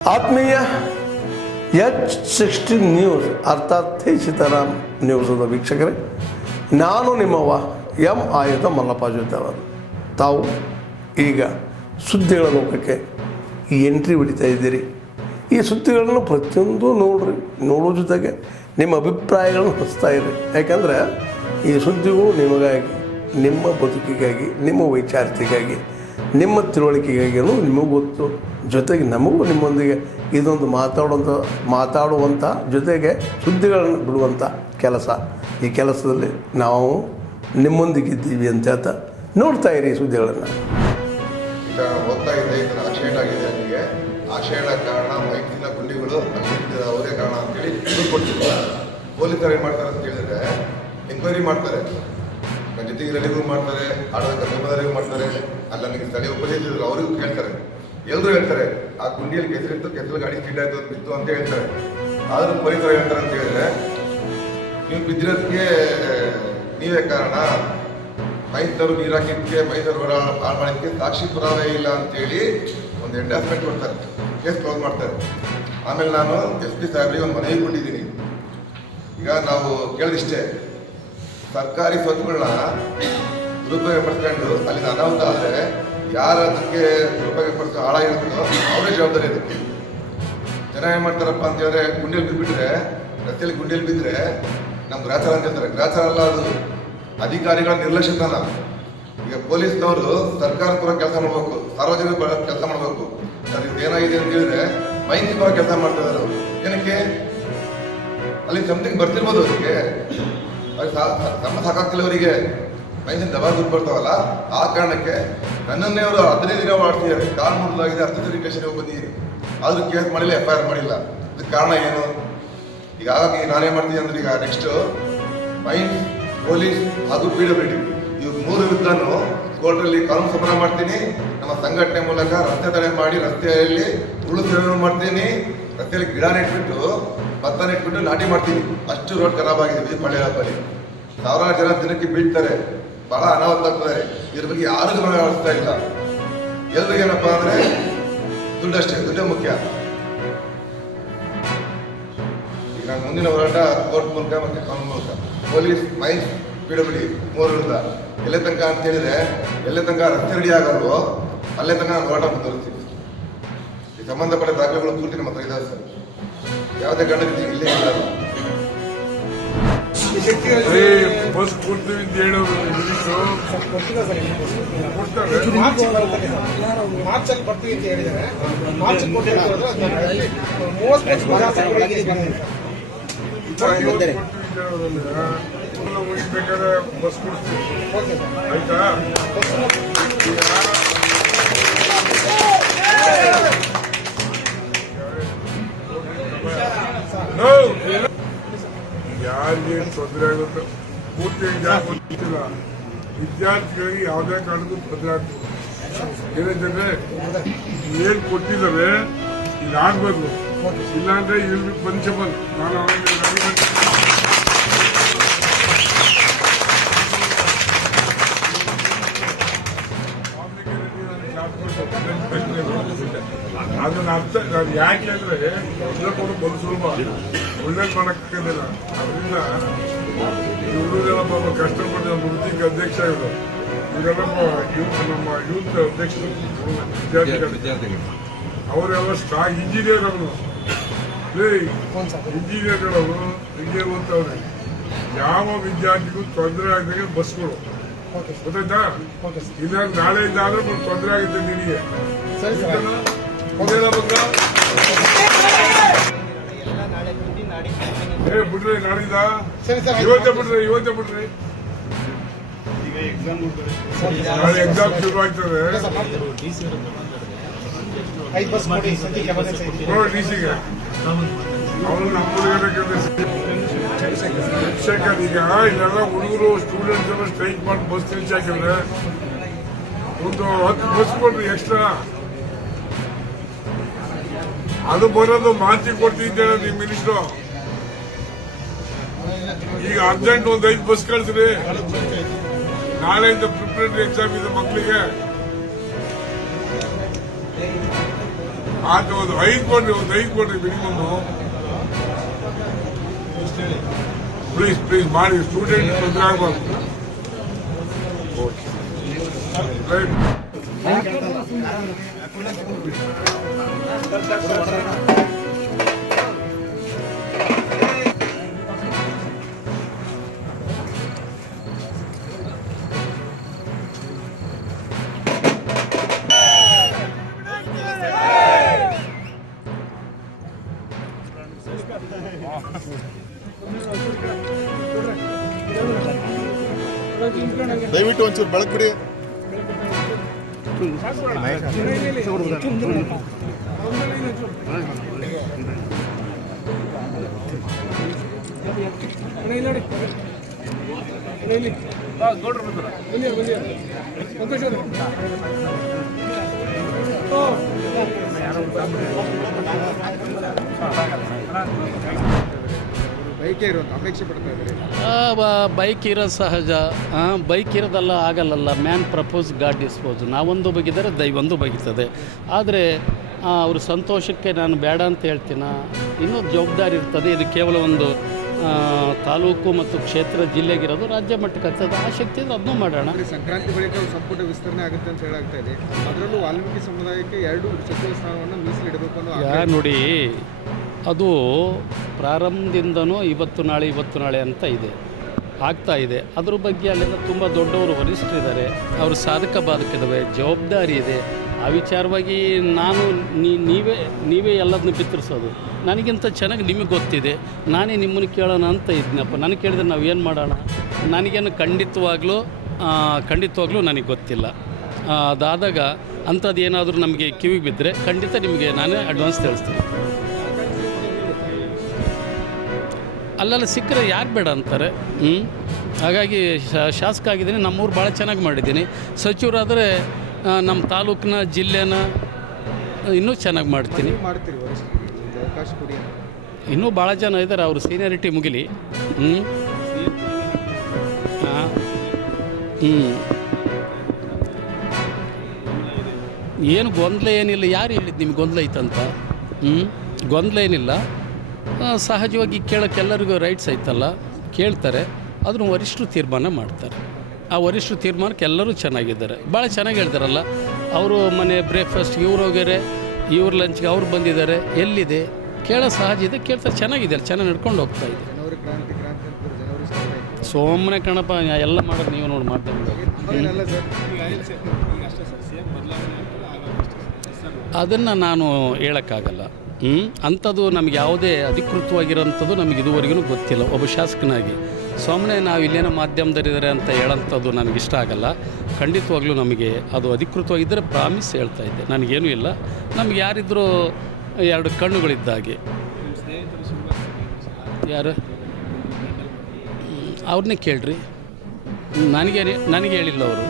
ಆತ್ಮೀಯ H16 news ಅರ್ಥಾತ್ ತಿ ಸೀತಾರಾಮ್ ನ್ಯೂಸದ ವೀಕ್ಷಕರೇ, ನಾನು ನಿಮ್ಮವ ಎಂ ಆಯುಧ ಮಲ್ಲಪ್ಪ ಜೊತೆವರು. ತಾವು ಈಗ ಸುದ್ದಿಗಳ ಲೋಕಕ್ಕೆ ಎಂಟ್ರಿ ಹೊಡಿತಾ ಇದ್ದೀರಿ. ಈ ಸುದ್ದಿಗಳನ್ನು ಪ್ರತಿಯೊಂದು ನೋಡೋ ಜೊತೆಗೆ ನಿಮ್ಮ ಅಭಿಪ್ರಾಯಗಳನ್ನು ಹಚ್ತಾ ಇರಿ. ಯಾಕಂದರೆ ಈ ಸುದ್ದಿಗಳು ನಿಮಗಾಗಿ, ನಿಮ್ಮ ಬದುಕಿಗಾಗಿ, ನಿಮ್ಮ ವೈಚಾರಿಕೆಗಾಗಿ, ನಿಮ್ಮ ತಿಳುವಳಿಕೆಗಾಗಿಯೂ ನಿಮಗೂ ಗೊತ್ತು. ಜೊತೆಗೆ ನಮಗೂ ನಿಮ್ಮೊಂದಿಗೆ ಇದೊಂದು ಮಾತಾಡುವಂಥ ಜೊತೆಗೆ ಸುದ್ದಿಗಳನ್ನು ಬಿಡುವಂಥ ಕೆಲಸ. ಈ ಕೆಲಸದಲ್ಲಿ ನಾವು ನಿಮ್ಮೊಂದಿಗಿದ್ದೀವಿ ಅಂತ ಹೇಳ್ತಾ ನೋಡ್ತಾ ಇರಿ ಸುದ್ದಿಗಳನ್ನು. ಈಗ ಓದ್ತಾ ಇದೆ, ಈ ಥರ ಆಕ್ಸಿಡೆಂಟ್ ಆಗಿದೆ. ನನಗೆ ಆಕ್ಸಿಡೆಂಟ್ ಕಾರಣ ಮೈಕಿನ ಗುಂಡಿಗಳು ಅವರೇ ಕಾರಣ ಅಂತೇಳಿ ದೂರು ಕೊಡ್ತಿಲ್ಲ. ಪೊಲೀಸರು ಏನು ಮಾಡ್ತಾರೆ ಅಂತ ಹೇಳಿದ್ರೆ ಎಂಕ್ವೈರಿ ಮಾಡ್ತಾರೆ, ನನ್ನ ಜೊತೆಗೆ ಇರಲಿಗೂ ಮಾಡ್ತಾರೆ, ಆಡಳಿತ ನಿರ್ಮಾಣದವರಿಗೂ ಮಾಡ್ತಾರೆ, ಅಲ್ಲ ನನಗೆ ಸ್ಥಳೀಯ ಉಪದೇಶಿದ್ರು ಅವರಿಗೂ ಕೇಳ್ತಾರೆ. ಎಲ್ಲರೂ ಹೇಳ್ತಾರೆ ಆ ಗುಂಡಿಯಲ್ಲಿ ಕೆಸರಿತ್ತು, ಕೆಸರು ಗಾಡಿ ಸ್ಪೀಡ್ ಆಯಿತು ಬಿತ್ತು ಅಂತ ಹೇಳ್ತಾರೆ. ಆದರೂ ಪೊಲೀಸರು ಹೇಳ್ತಾರೆ ಅಂತ ಹೇಳಿದ್ರೆ ನೀವು ಬಿದ್ದಿರೋದಕ್ಕೆ ನೀವೇ ಕಾರಣ, ಮೈಸೂರು ನೀರು ಹಾಕಿದ್ದಕ್ಕೆ ಮೈಸೂರು ಹಾಳು ಮಾಡಿದ್ದಕ್ಕೆ ಸಾಕ್ಷಿ ಪುರಾವೆ ಇಲ್ಲ ಅಂತೇಳಿ ಒಂದು ಎಂಡಾಸ್ಮೆಂಟ್ ಕೊಡ್ತಾರೆ, ಕೇಸ್ ಕ್ಲೋಸ್ ಮಾಡ್ತಾರೆ. ಆಮೇಲೆ ನಾನು SP ಸಾಹೇಬ್ರಿಗೆ ಒಂದು ಮನವಿ ಕೊಟ್ಟಿದ್ದೀನಿ. ಈಗ ನಾವು ಕೇಳಿದಿಷ್ಟೇ, ಸರ್ಕಾರಿ ಸ್ವತ್ತುಗಳನ್ನ ದುರುಪಯೋಗ ಪಡಿಸ್ಕೊಂಡು ಅಲ್ಲಿಂದ ಅನಾಹುತ ಆದರೆ ಯಾರು ಅದಕ್ಕೆ ದುರುಪಯೋಗ ಪಡಿಸ್ಕೊಂಡು ಹಾಳಾಗಿರುತ್ತೋ ಅವರೇ ಜವಾಬ್ದಾರಿ. ಅದಕ್ಕೆ ಜನ ಏನು ಮಾಡ್ತಾರಪ್ಪ ಅಂತ ಹೇಳಿದ್ರೆ ಗುಂಡಿಯಲ್ಲಿ ಬಿದ್ದುಬಿಟ್ರೆ, ರಸ್ತೆಯಲ್ಲಿ ಗುಂಡಿಯಲ್ಲಿ ಬಿದ್ದರೆ ನಮ್ಮ ಗ್ರಾಚಾರ ಅಂತ ಹೇಳ್ತಾರೆ. ಗ್ರಾಚಾರ ಅಲ್ಲ, ಅದು ಅಧಿಕಾರಿಗಳ ನಿರ್ಲಕ್ಷ್ಯತನ. ಈಗ ಪೊಲೀಸ್ನವರು ಸರ್ಕಾರ ಪರ ಕೆಲಸ ಮಾಡಬೇಕು, ಸಾರ್ವಜನಿಕ ಪರ ಕೆಲಸ ಮಾಡಬೇಕು. ಅದು ಏನಾಗಿದೆ ಅಂತ ಹೇಳಿದ್ರೆ ಮೈಂದಿ ಪರ ಕೆಲಸ ಮಾಡ್ತಾ ಇದ್ದಾರೆ ಅವರು. ಏನಕ್ಕೆ ಅಲ್ಲಿ ಸಮಥಿಂಗ್ ಬರ್ತಿರ್ಬೋದು, ಅವರಿಗೆ ನಮ್ಮ ಸಾಕಾಗ್ತಿಲ್ಲ ಅವರಿಗೆ, ಮೈಂದಿನ ದಬಾರ್ ದುಡ್ಡು ಬರ್ತಾವಲ್ಲ, ಆ ಕಾರಣಕ್ಕೆ ನನ್ನನ್ನೇ ಅವರು 15 ದಿನ ಮಾಡ್ತಿದ್ದಾರೆ. ಕಾಲ್ ಮುರಿದಾಗಿದೆ, 10 ದಿನ ಸ್ಟೇಷನ್ಗೆ ಬಂದಿದ್ದೀನಿ, ಆದರೂ ಕೇಸ್ ಮಾಡಿಲ್ಲ, FIR ಮಾಡಿಲ್ಲ. ಇದಕ್ಕೆ ಕಾರಣ ಏನು? ಈಗ ಹಾಗಾಗಿ ನಾನೇನು ಮಾಡ್ತೀನಿ ಅಂದ್ರೆ, ಈಗ ನೆಕ್ಸ್ಟು ಮೈನ್, ಪೊಲೀಸ್ ಹಾಗೂ PWD ಇವು 3 ವಿರುದ್ಧನೂ ಕೋರ್ಟಲ್ಲಿ ಕಾನೂನು ಸಮರ ಮಾಡ್ತೀನಿ. ನಮ್ಮ ಸಂಘಟನೆ ಮೂಲಕ ರಸ್ತೆ ತಡೆ ಮಾಡಿ, ರಸ್ತೆಯಲ್ಲಿ ಉರುಳು ಸೇವನೆ ಮಾಡ್ತೀನಿ, ರಸ್ತೆಯಲ್ಲಿ ಗಿಡ ನೆಟ್ಬಿಟ್ಟು ಭತ್ತ ನೆಟ್ಬಿಟ್ಟು ನಾಟಿ ಮಾಡ್ತೀನಿ. ಅಷ್ಟು ರೋಡ್ ಖರಾಬ್ ಆಗಿದೆ ವಿಜಯಪಳ್ಳಿ. ಸಾವಿರಾರು ಜನ ದಿನಕ್ಕೆ ಬೀಳ್ತಾರೆ, ಬಹಳ ಅನಾಹುತ ಆಗ್ತದೆ. ಇದ್ರ ಬಗ್ಗೆ ಯಾರಿಗೂ ಗಮನ ಹರಿಸ್ತಾ ಇಲ್ಲ. ಎಲ್ರಿಗೂ ಏನಪ್ಪ ಅಂದರೆ ದುಡ್ಡಷ್ಟೇ, ದುಡ್ಡೇ ಮುಖ್ಯ. ಈಗ ನಾನು ಮುಂದಿನ ಹೋರಾಟ ಕೋರ್ಟ್ ಮೂಲಕ ಮತ್ತು ಕಾನೂನು ಮೂಲಕ, ಪೊಲೀಸ್, ಮೈನ್ಸ್, PWD 3 ವಿರುದ್ಧ. ಎಲ್ಲೇ ತನಕ ಅಂತ ಹೇಳಿದ್ರೆ, ಎಲ್ಲೇ ತನಕ ರಸ್ತೆ ರೆಡಿ ಆಗಲ್ವೋ ಅಲ್ಲೇ ತನಕ ನಾನು ಹೋರಾಟ ಮುಂದುವರಿಸ್ತೀನಿ. ಈ ಸಂಬಂಧಪಟ್ಟ ದಾಖಲೆಗಳು ಪೂರ್ತಿ ನಮ್ಮ ಹತ್ರ ಇದಾವೆ ಸರ್. ಯಾವುದೇ ಗಂಡಕ್ಕೆ ಇಲ್ಲೇ ಇಲ್ಲ. ಬಸ್ ಕೊಡ್ತೀವಿ ಅಂತ ಹೇಳೋರು ಮಾರ್ಚಲ್ಲಿ ಬರ್ತೀವಿ ಅಂತ ಹೇಳಿದ್ದಾರೆ. ಮಾರ್ಚ್ ಬೇಕಾದ್ರೆ ಬಸ್ ಕೊಡ್ತೀವಿ, ಆಯ್ತಾ? ಯಾರಿಗೇನು ತೊಂದರೆ ಆಗುತ್ತೆ ಪೂರ್ತಿಯಾಗಿ ಯಾಕೆ ಗೊತ್ತಿಲ್ಲ. ವಿದ್ಯಾರ್ಥಿಗಳಿಗೆ ಯಾವುದೇ ಕಾರಣಕ್ಕೂ ತೊಂದರೆ ಆಗ್ತದೆ. ಏನಂತಂದ್ರೆ ಏನು ಕೊಟ್ಟಿದ್ದಾರೆ ಇದು ಆಗ್ಬೇಕು, ಇಲ್ಲಾಂದ್ರೆ ಇಲ್ಲಿ ಪಂಚಬಲ್. ನಾನು ಅದನ್ನ ಅರ್ಥ ನಾನು ಯಾಕೆ ಅಂದ್ರೆ ಒಳ್ಳೆ ಬಲು ಸುಲಭ, ಒಳ್ಳೇದು ಮಾಡಕ್ಕಾಗೋದಿಲ್ಲ. ಅದರಿಂದ ಹುಡುಗರೆಲ್ಲ ಪಾಪ ಕಷ್ಟಪಟ್ಟು ನಮ್ಮ ವೃತ್ತಿಗೆ ಅಧ್ಯಕ್ಷ ಇವರು, ಇವರೆಲ್ಲ ನಮ್ಮ ಯೂತ್ ಅಧ್ಯಕ್ಷರು, ವಿದ್ಯಾರ್ಥಿಗಳು, ಅವರೆಲ್ಲ ಸ್ಟಾಕ್ ಇಂಜಿನಿಯರ್. ಅವರು ಇಂಜಿನಿಯರ್ಗಳವರು ಹಿಂಗೆ ಓದ್ತವ್ರೆ. ಯಾವ ವಿದ್ಯಾರ್ಥಿಗೂ ತೊಂದರೆ ಆಗದಂಗೆ ಬಸ್ಗಳು, ಗೊತ್ತಾಯ್ತಾ? ಇಲ್ಲ ನಾಳೆಯಿಂದ ಆದ್ರೆ ತೊಂದರೆ ಆಗುತ್ತೆ ನಿನಗೆ. ಬಿಡ್ರಿ, ನಾಡಿದ ಇವತ್ತೇ ಬಿಡ್ರಿ. ನಾಳೆ ಎಕ್ಸಾಮ್ ಶುರು ಆಗ್ತದೆ. DC-ಗೆ ಅವನು ನಮ್ಮ ಹುಡುಗರ ಶಿಕ್ಷಕ. ಈಗ ಇಲ್ಲೆಲ್ಲ ಹುಡುಗರು ಸ್ಟೂಡೆಂಟ್ಸ್ ಎಲ್ಲ ಸ್ಟ್ರೈಕ್ ಮಾಡಿ ಬಸ್ ನಿಲ್ಸಿ ಹಾಕಿದ್ರೆ ಒಂದು 10 ಬಸ್ ಕೊಡ್ರಿ ಎಕ್ಸ್ಟ್ರಾ. ಅದು ಬರೋದು ಮಾತಿ ಕೊಡ್ತಿದ್ದೇನೆ ನಿಮ್ಮ ಮಿನಿಸ್ಟ್ರು. ಈಗ ಅರ್ಜೆಂಟ್ ಒಂದು 5 ಬಸ್ ಕಳಿಸ್ರಿ. ನಾಳೆಯಿಂದ ಪ್ರಿಪರೇಟರಿ ಎಕ್ಸಾಮ್ ಇದೆ ಮಕ್ಕಳಿಗೆ. ಆತ ಒಂದು 5 ಕೋಟಿ ಮಿನಿಮಮ್ ಪ್ಲೀಸ್ ಮಾಡಿ, ಸ್ಟೂಡೆಂಟ್ ತೊಂದರೆ ಆಗಬಾರ್ದು. ದಯವಿಟ್ಟು ಒಂಚೂರು ಬೆಳಕು ಬಿಡಿ. ಬೈಕ್ ಇರುವಂತ ಅಪೇಕ್ಷೆ ಪಡ್ತಾ ಇದ್ದಾರೆ. ಬೈಕ್ ಇರೋದು ಸಹಜ, ಬೈಕ್ ಇರೋದಲ್ಲ ಆಗಲ್ಲ. Man propose god dispose. ನಾವೊಂದು ಬಗೆದರೆ ದೈವೊಂದು ಬಗೆತದೆ. ಆದರೆ ಅವ್ರ ಸಂತೋಷಕ್ಕೆ ನಾನು ಬೇಡ ಅಂತ ಹೇಳ್ತೀನಿ. ಇನ್ನೂ ಜವಾಬ್ದಾರಿ ಇರ್ತದೆ. ಇದು ಕೇವಲ ಒಂದು ತಾಲೂಕು ಮತ್ತು ಕ್ಷೇತ್ರ ಜಿಲ್ಲೆಗಿರೋದು, ರಾಜ್ಯ ಮಟ್ಟಕ್ಕೆ ಆಗ್ತದೆ. ಆ ಶಕ್ತಿ ಇದ್ರೆ ಅದನ್ನೂ ಮಾಡೋಣ. ಸಂಕ್ರಾಂತಿ ಬಳಿಕ ಸಂಪುಟ ವಿಸ್ತರಣೆ ಆಗುತ್ತೆ ಅಂತ ಹೇಳಾಗ್ತಾ ಇದೆ. ಅದರಲ್ಲೂ ವಾಲ್ಮೀಕಿ ಸಮುದಾಯಕ್ಕೆ 2 ಸಚಿವ ಸ್ಥಾನವನ್ನು ಮೀಸಲಿಡಬೇಕು ಅನ್ನೋ ನೋಡಿ, ಅದು ಪ್ರಾರಂಭದಿಂದನೂ ಇವತ್ತು ನಾಳೆ ಅಂತ ಇದೆ, ಆಗ್ತಾ ಇದೆ. ಅದ್ರ ಬಗ್ಗೆ ಅಲ್ಲೆಲ್ಲ ತುಂಬ ದೊಡ್ಡವರು ವರಿಷ್ಠರಿದ್ದಾರೆ, ಅವರು ಸಾಧಕ ಬಾಧಕದವೆ, ಜವಾಬ್ದಾರಿ ಇದೆ. ಆ ವಿಚಾರವಾಗಿ ನಾನು ನೀವೇ ಎಲ್ಲದನ್ನು ಬಿತ್ತರಿಸೋದು. ನನಗಿಂತ ಚೆನ್ನಾಗಿ ನಿಮಗೆ ಗೊತ್ತಿದೆ. ನಾನೇ ನಿಮ್ಮನ್ನು ಕೇಳೋಣ ಅಂತ ಇದ್ದೀನಪ್ಪ. ನನಗೆ ಕೇಳಿದ್ರೆ ನಾವು ಏನು ಮಾಡೋಣ? ನನಗೇನು ಖಂಡಿತವಾಗ್ಲೂ ನನಗೆ ಗೊತ್ತಿಲ್ಲ. ಅದಾದಾಗ ಅಂಥದ್ದು ಏನಾದರೂ ನಮಗೆ ಕಿವಿಗೆ ಬಿದ್ದರೆ ಖಂಡಿತ ನಿಮಗೆ ನಾನೇ ಅಡ್ವಾನ್ಸ್ ತಿಳಿಸ್ತೀನಿ. ಅಲ್ಲೆಲ್ಲ ಸಿಕ್ಕರೆ ಯಾರು ಬೇಡ ಅಂತಾರೆ. ಹಾಗಾಗಿ ಶಾಸಕ ಆಗಿದ್ದೀನಿ, ನಮ್ಮೂರು ಭಾಳ ಚೆನ್ನಾಗಿ ಮಾಡಿದ್ದೀನಿ. ಸಚಿವರಾದರೆ ನಮ್ಮ ತಾಲೂಕಿನ ಜಿಲ್ಲೆನ ಇನ್ನೂ ಚೆನ್ನಾಗಿ ಮಾಡ್ತೀನಿ. ಅವಕಾಶ ಕೊಡಿ. ಇನ್ನೂ ಭಾಳ ಜನ ಇದ್ದಾರೆ, ಅವರು ಸೀನಿಯಾರಿಟಿ ಮುಗಿಲಿ. ಏನು ಗೊಂದಲ ಏನಿಲ್ಲ. ಯಾರು ಹೇಳಿದ್ದು ನಿಮ್ಗೆ ಗೊಂದಲ ಐತಂತ? ಗೊಂದಲ ಏನಿಲ್ಲ. ಸಹಜವಾಗಿ ಕೇಳೋಕ್ಕೆಲ್ಲರಿಗೂ ರೈಟ್ಸ್ ಐತಲ್ಲ, ಕೇಳ್ತಾರೆ. ಅದನ್ನು ವರಿಷ್ಠರು ತೀರ್ಮಾನ ಮಾಡ್ತಾರೆ. ಆ ವರಿಷ್ಠರು ತೀರ್ಮಾನಕ್ಕೆ ಎಲ್ಲರೂ ಚೆನ್ನಾಗಿದ್ದಾರೆ, ಭಾಳ ಚೆನ್ನಾಗಿ ಹೇಳ್ತಾರಲ್ಲ. ಅವರು ಮನೆ ಬ್ರೇಕ್ಫಾಸ್ಟ್ ಇವ್ರು ಹೋಗ್ಯಾರೆ, ಇವ್ರು ಲಂಚ್ಗೆ ಅವ್ರು ಬಂದಿದ್ದಾರೆ, ಎಲ್ಲಿದೆ ಕೇಳೋ ಸಹಜ ಇದೆ. ಕೇಳ್ತಾರೆ, ಚೆನ್ನಾಗಿದ್ದಾರೆ, ಚೆನ್ನಾಗಿ ನಡ್ಕೊಂಡು ಹೋಗ್ತಾ ಇದೆ. ಸೋಮನೆ ಕಣಪ್ಪ ಎಲ್ಲ ಮಾಡೋದು ನೀವು ನೋಡಿ ಮಾಡ್ತಾ ಅದನ್ನು ನಾನು ಹೇಳೋಕ್ಕಾಗಲ್ಲ. ಅಂಥದ್ದು ನಮಗೆ ಯಾವುದೇ ಅಧಿಕೃತವಾಗಿರೋಂಥದ್ದು ನಮಗೆ ಇದುವರೆಗೂ ಗೊತ್ತಿಲ್ಲ. ಒಬ್ಬ ಶಾಸಕನಾಗಿ ಸುಮ್ಮನೆ ನಾವು ಇಲ್ಲೇನೋ ಮಾಧ್ಯಮದಲ್ಲಿದ್ದಾರೆ ಅಂತ ಹೇಳೋಂಥದ್ದು ನನಗಿಷ್ಟ ಆಗಲ್ಲ. ಖಂಡಿತವಾಗ್ಲೂ ನಮಗೆ ಅದು ಅಧಿಕೃತವಾಗಿದ್ದರೆ ಪ್ರಾಮಿಸ್ ಹೇಳ್ತಾ ಇದ್ದೆ. ನನಗೇನೂ ಇಲ್ಲ. ನಮ್ಗೆ ಯಾರಿದ್ದರೂ 2 ಕಣ್ಣುಗಳಿದ್ದಾಗೆ. ಯಾರು ಅವ್ರನ್ನೇ ಕೇಳ್ರಿ, ನನಗೆ ಹೇಳಿಲ್ಲ ಅವರು.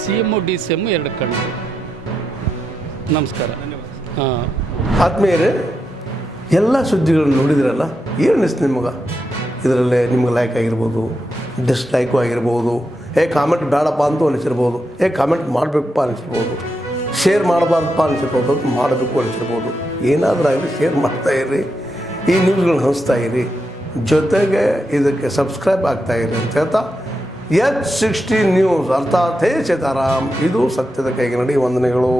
CM DCM 2 ಕಣ್ಣು. ನಮಸ್ಕಾರ. ಆತ್ಮೀಯರೇ, ಎಲ್ಲ ಸುದ್ದಿಗಳನ್ನು ನೋಡಿದ್ರಲ್ಲ, ಏನು ಅನಿಸ್ತು ನಿಮಗೆ? ಇದರಲ್ಲೇ ನಿಮ್ಗೆ ಲೈಕ್ ಆಗಿರ್ಬೋದು, ಡಿಸ್ಲೈಕು ಆಗಿರ್ಬೋದು, ಕಾಮೆಂಟ್ ಬೇಡಪ್ಪ ಅಂತೂ ಅನಿಸಿರ್ಬೋದು, ಕಾಮೆಂಟ್ ಮಾಡಬೇಕಪ್ಪ ಅನಿಸಿರ್ಬೋದು, ಶೇರ್ ಮಾಡಬಾರ್ದಪ್ಪ ಅನಿಸಿರ್ಬೋದು, ಮಾಡಬೇಕು ಅನಿಸಿರ್ಬೋದು. ಏನಾದರೂ ಆಗಲಿ ಶೇರ್ ಮಾಡ್ತಾಯಿರಿ, ಈ ನ್ಯೂಸ್ಗಳನ್ನ ಹಂಚ್ತಾ ಇರಿ, ಜೊತೆಗೆ ಇದಕ್ಕೆ ಸಬ್ಸ್ಕ್ರೈಬ್ ಆಗ್ತಾಯಿರಿ ಅಂತ ಹೇಳ್ತಾ H60 ನ್ಯೂಸ್ ಅರ್ಥಾತ್ ಹೇ ಸೀತಾರಾಮ್, ಇದು ಸತ್ಯದ ಕೈಗೆ ನಡಿ. ವಂದನೆಗಳು.